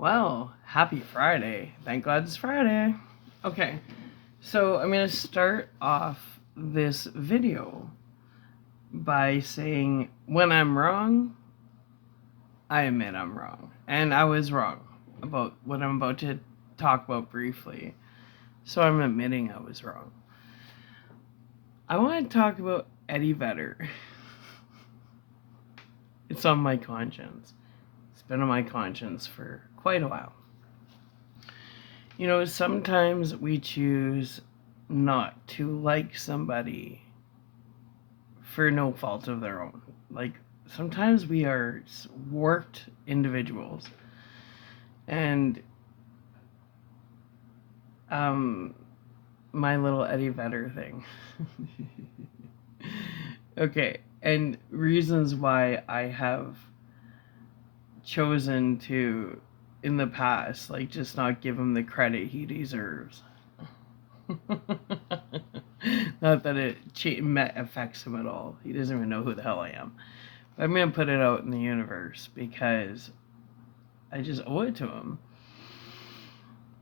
Well, happy Friday. Thank God it's Friday. Okay, so I'm going to start off this video by saying when I'm wrong, I admit I'm wrong. And I was wrong about what I'm about to talk about briefly. So I'm admitting I was wrong. I want to talk about Eddie Vedder. It's on my conscience. It's been on my conscience for quite a while. You know, sometimes we choose not to like somebody for no fault of their own. Like, sometimes we are warped individuals. And, my little Eddie Vedder thing. Okay, and reasons why I have chosen to, in the past, like, just not give him the credit he deserves. Not that it affects him at all. He doesn't even know who the hell I am. But I'm going to put it out in the universe because I just owe it to him.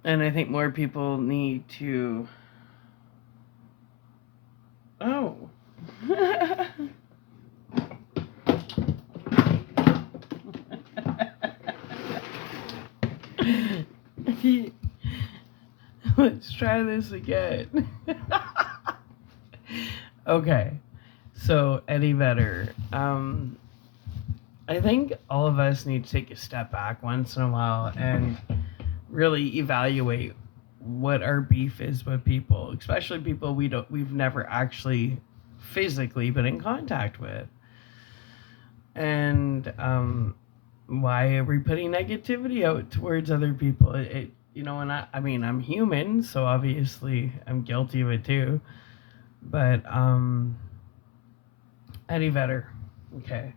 And I think more people need to... Oh. Let's try this again. Okay, so Eddie Vedder. I think all of us need to take a step back once in a while and really evaluate what our beef is with people, especially people we've never actually physically been in contact with. And why are we putting negativity out towards other people? And I mean, I'm human, so obviously I'm guilty of it too. But Eddie Vedder, okay,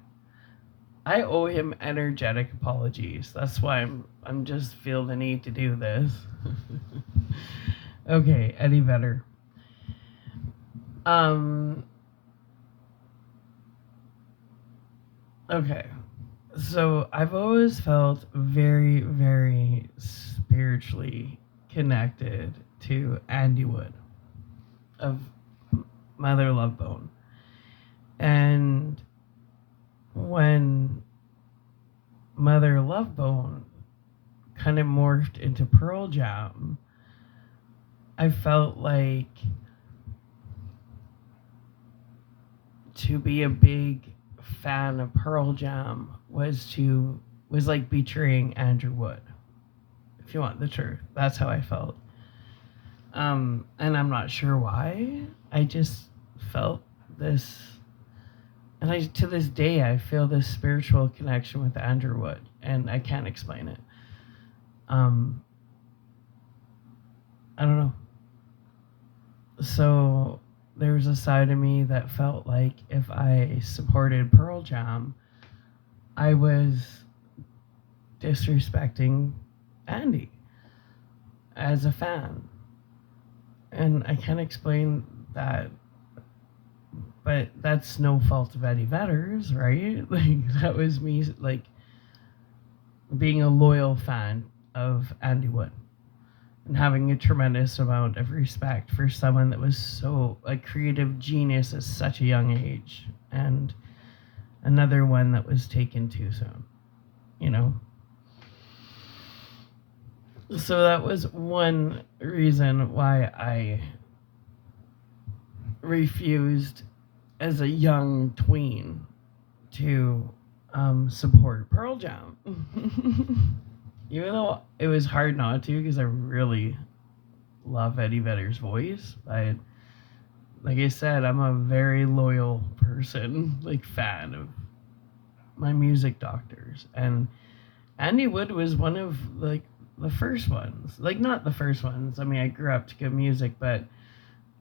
I owe him energetic apologies. That's why I'm just feel the need to do this. Okay, Eddie Vedder. Okay. So I've always felt very, very spiritually connected to Andy Wood of Mother Love Bone. And when Mother Love Bone kind of morphed into Pearl Jam, I felt like to be a big fan of Pearl Jam was like betraying Andrew Wood. If you want the truth, that's how I felt. And I'm not sure why. I just felt this, and to this day I feel this spiritual connection with Andrew Wood, and I can't explain it. I don't know. So there was a side of me that felt like if I supported Pearl Jam, I was disrespecting Andy as a fan. And I can't explain that, but that's no fault of Eddie Vedder's, right? Like, that was me, like, being a loyal fan of Andy Wood and having a tremendous amount of respect for someone that was so a creative genius at such a young age, and another one that was taken too soon, you know? So that was one reason why I refused as a young tween to support Pearl Jam. Even though it was hard not to, because I really love Eddie Vedder's voice. Like I said, I'm a very loyal person, like, fan of my music doctors. And Andy Wood was one of, like, the first ones. Like, not the first ones. I mean, I grew up to good music, but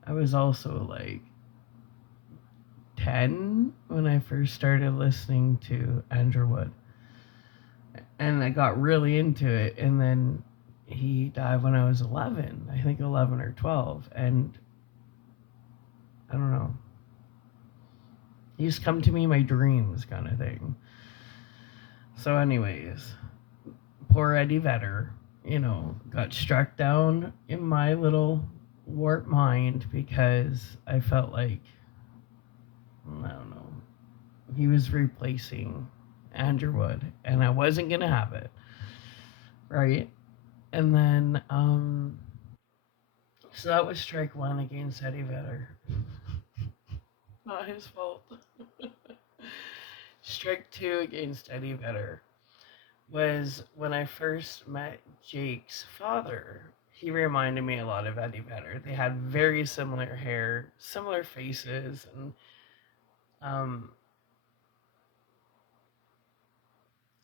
I was also, like, 10 when I first started listening to Andrew Wood. And I got really into it, and then he died when I was 11. I think 11 or 12. And I don't know. He's come to me in my dreams, kind of thing. So anyways, poor Eddie Vedder, got struck down in my little warped mind because I felt like, I don't know, he was replacing Andrew Wood, and I wasn't going to have it, right? And then, so that was strike one against Eddie Vedder. Not his fault. Strike two against Eddie Vedder was when I first met Jake's father. He reminded me a lot of Eddie Vedder. They had very similar hair, similar faces,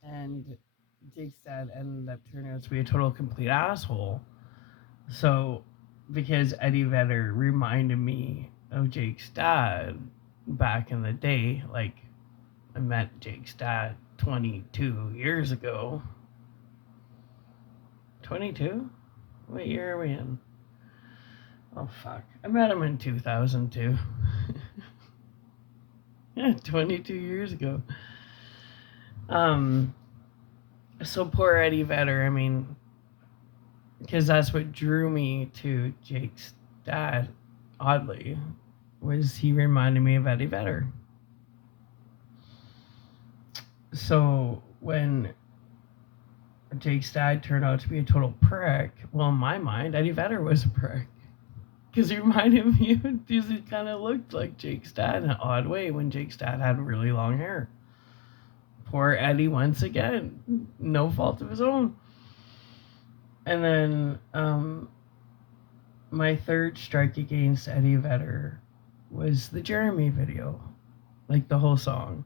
and Jake's dad ended up turning out to be a total complete asshole. So, because Eddie Vedder reminded me of Jake's dad back in the day, like I met Jake's dad 22 years ago. 22? What year are we in? Oh, fuck. I met him in 2002. Yeah, 22 years ago. So poor Eddie Vedder, I mean, because that's what drew me to Jake's dad, oddly, was he reminded me of Eddie Vedder. So when Jake's dad turned out to be a total prick, well, in my mind, Eddie Vedder was a prick. Because he reminded me of, he kind of looked like Jake's dad in an odd way when Jake's dad had really long hair. Poor Eddie, once again, no fault of his own. And then my third strike against Eddie Vedder was the Jeremy video, like the whole song.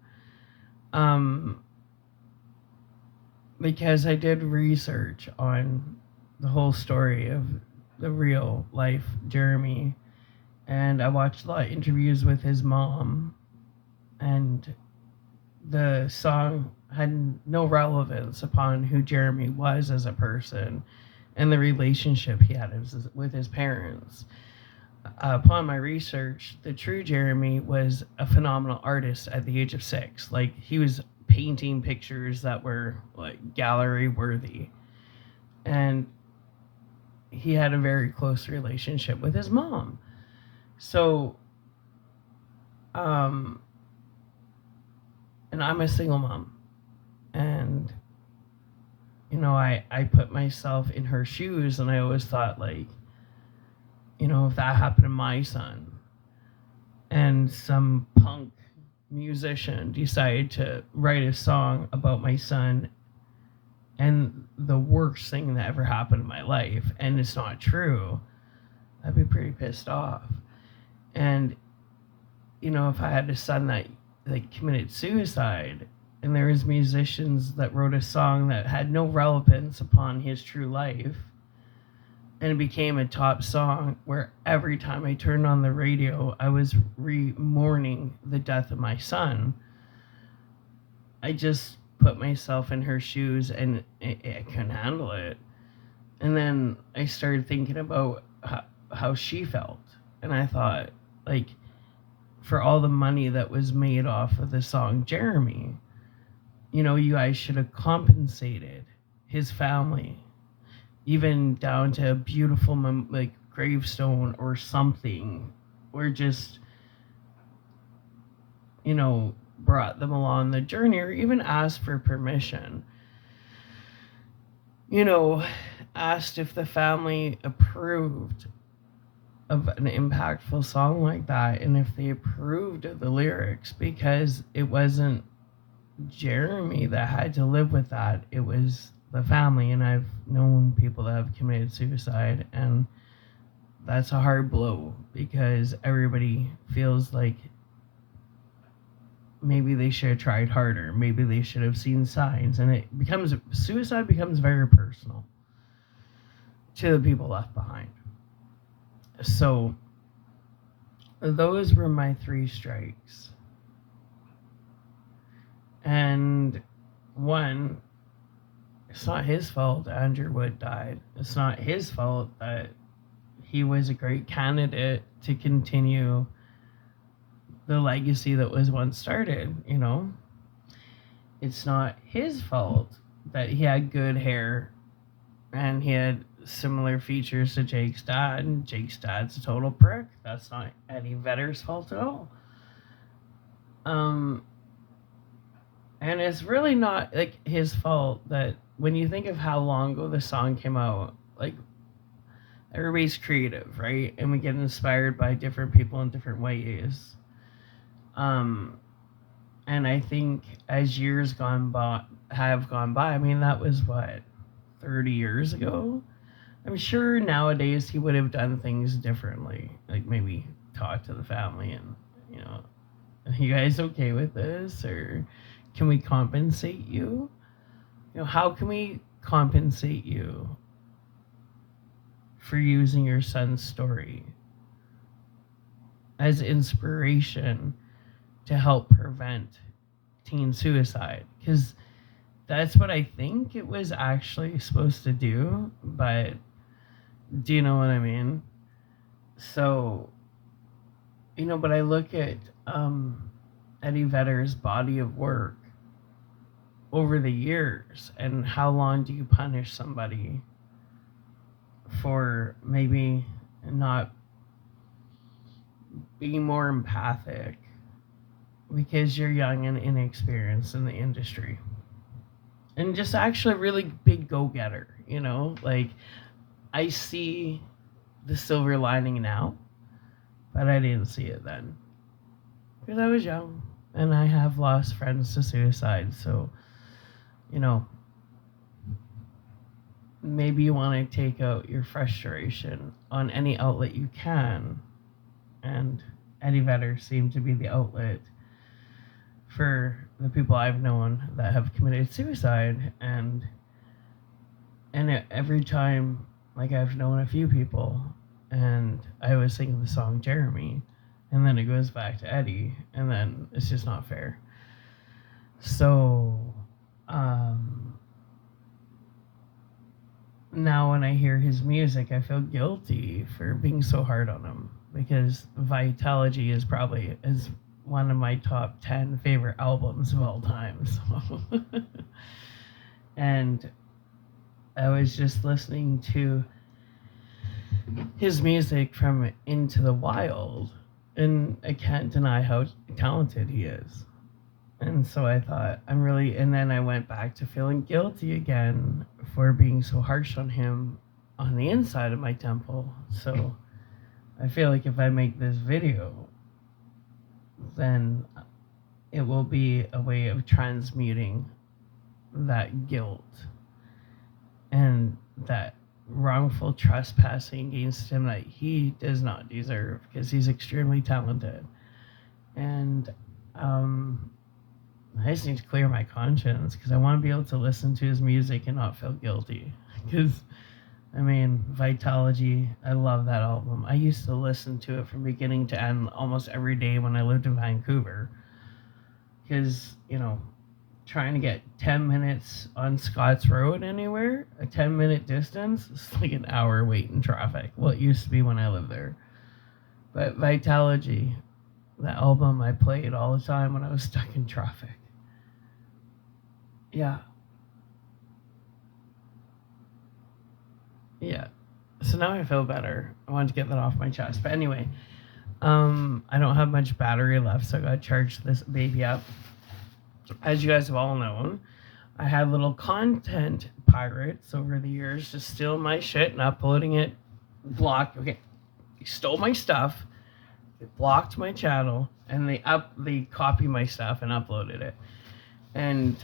Because I did research on the whole story of the real life Jeremy, and I watched a lot of interviews with his mom, and the song had no relevance upon who Jeremy was as a person and the relationship he had with his parents. Upon my research, the true Jeremy was a phenomenal artist at the age of 6. Like, he was painting pictures that were like gallery worthy, and he had a very close relationship with his mom. So and I'm a single mom, and I put myself in her shoes, and I always thought, like, if that happened to my son and some punk musician decided to write a song about my son and the worst thing that ever happened in my life, and it's not true, I'd be pretty pissed off. And if I had a son that committed suicide, and there was musicians that wrote a song that had no relevance upon his true life, and it became a top song where every time I turned on the radio, I was mourning the death of my son, I just put myself in her shoes, and I couldn't handle it. And then I started thinking about how she felt. And I thought, like, for all the money that was made off of the song Jeremy, you guys should have compensated his family, even down to a beautiful like gravestone or something, or just brought them along the journey, or even asked for permission, asked if the family approved of an impactful song like that, and if they approved of the lyrics, because it wasn't Jeremy that had to live with that, it was the family. And I've known people that have committed suicide, and that's a hard blow, because everybody feels like maybe they should have tried harder, maybe they should have seen signs, and suicide becomes very personal to the people left behind. So those were my 3 strikes. And one, it's not his fault Andrew Wood died. It's not his fault that he was a great candidate to continue the legacy that was once started, It's not his fault that he had good hair and he had similar features to Jake's dad, and Jake's dad's a total prick. That's not Eddie Vedder's fault at all. Um, and it's really not like his fault that when you think of how long ago the song came out, like everybody's creative, right? And we get inspired by different people in different ways. Um, and I think as years have gone by, I mean that was what 30 years ago. I'm sure nowadays he would have done things differently, like maybe talk to the family and you know, are you guys okay with this, or can we compensate you? You know, how can we compensate you for using your son's story as inspiration to help prevent teen suicide? Because that's what I think it was actually supposed to do, but do you know what I mean? So, you know, but I look at Eddie Vedder's body of work over the years, and how long do you punish somebody for maybe not being more empathic because you're young and inexperienced in the industry, and just actually a really big go-getter, you know? Like, I see the silver lining now, but I didn't see it then because I was young and I have lost friends to suicide. So, you know, maybe you want to take out your frustration on any outlet you can. And Eddie Vedder seemed to be the outlet for the people I've known that have committed suicide. And every time, like, I've known a few people, and I always think of the song Jeremy, and then it goes back to Eddie, and then it's just not fair. So, now when I hear his music, I feel guilty for being so hard on him, because Vitalogy is probably one of my top 10 favorite albums of all time. So. And I was just listening to his music from Into the Wild, and I can't deny how talented he is. And so I thought, and then I went back to feeling guilty again for being so harsh on him on the inside of my temple. So I feel like if I make this video, then it will be a way of transmuting that guilt and that wrongful trespassing against him that he does not deserve, because he's extremely talented. And I just need to clear my conscience, because I want to be able to listen to his music and not feel guilty. Because, I mean, Vitalogy, I love that album. I used to listen to it from beginning to end almost every day when I lived in Vancouver. Because, you know, trying to get 10 minutes on Scotts Road anywhere, a 10-minute distance, it's like an hour wait in traffic. Well, it used to be when I lived there. But Vitalogy, that album I played all the time when I was stuck in traffic. Yeah. So now I feel better. I wanted to get that off my chest. But anyway, I don't have much battery left, so I gotta charge this baby up. As you guys have all known, I had little content pirates over the years just stealing my shit and uploading it. They stole my stuff, they blocked my channel, and they copied my stuff and uploaded it. And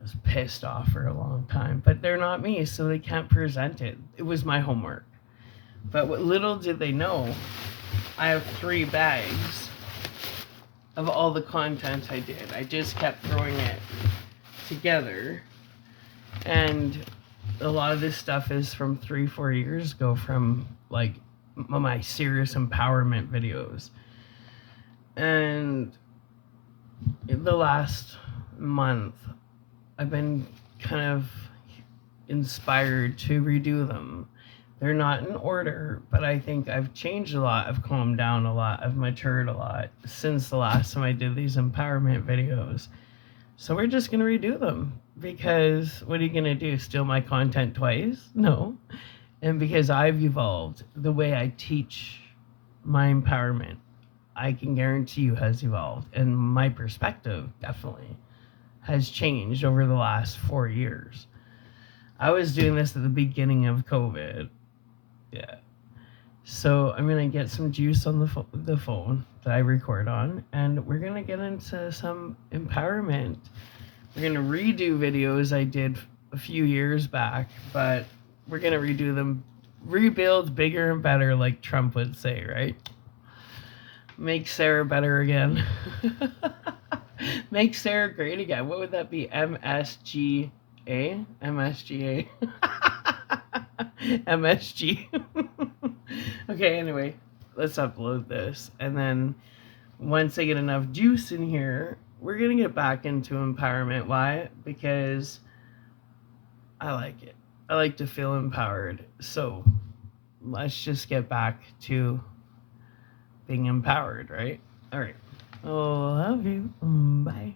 I was pissed off for a long time. But they're not me, so they can't present it. It was my homework. But what little did they know, I have 3 bags of all the content I did. I just kept throwing it together. And a lot of this stuff is from 3-4 years ago, from like my serious empowerment videos. And in the last month, I've been kind of inspired to redo them. They're not in order, but I think I've changed a lot. I've calmed down a lot. I've matured a lot since the last time I did these empowerment videos. So we're just going to redo them. Because what are you going to do? Steal my content twice? No. And because I've evolved, the way I teach my empowerment, I can guarantee you has evolved. And my perspective definitely has changed over the last 4 years. I was doing this at the beginning of COVID. Yeah. So I'm going to get some juice on the phone that I record on, and we're going to get into some empowerment. We're going to redo videos I did a few years back, but we're going to redo them, rebuild bigger and better, like Trump would say, right? Make Sarah better again. Make Sarah great again. What would that be? MSGA? MSGA. MSG. Okay, anyway, let's upload this. And then once I get enough juice in here, we're going to get back into empowerment. Why? Because I like it. I like to feel empowered. So let's just get back to being empowered, right? All right. Oh, love you. Bye.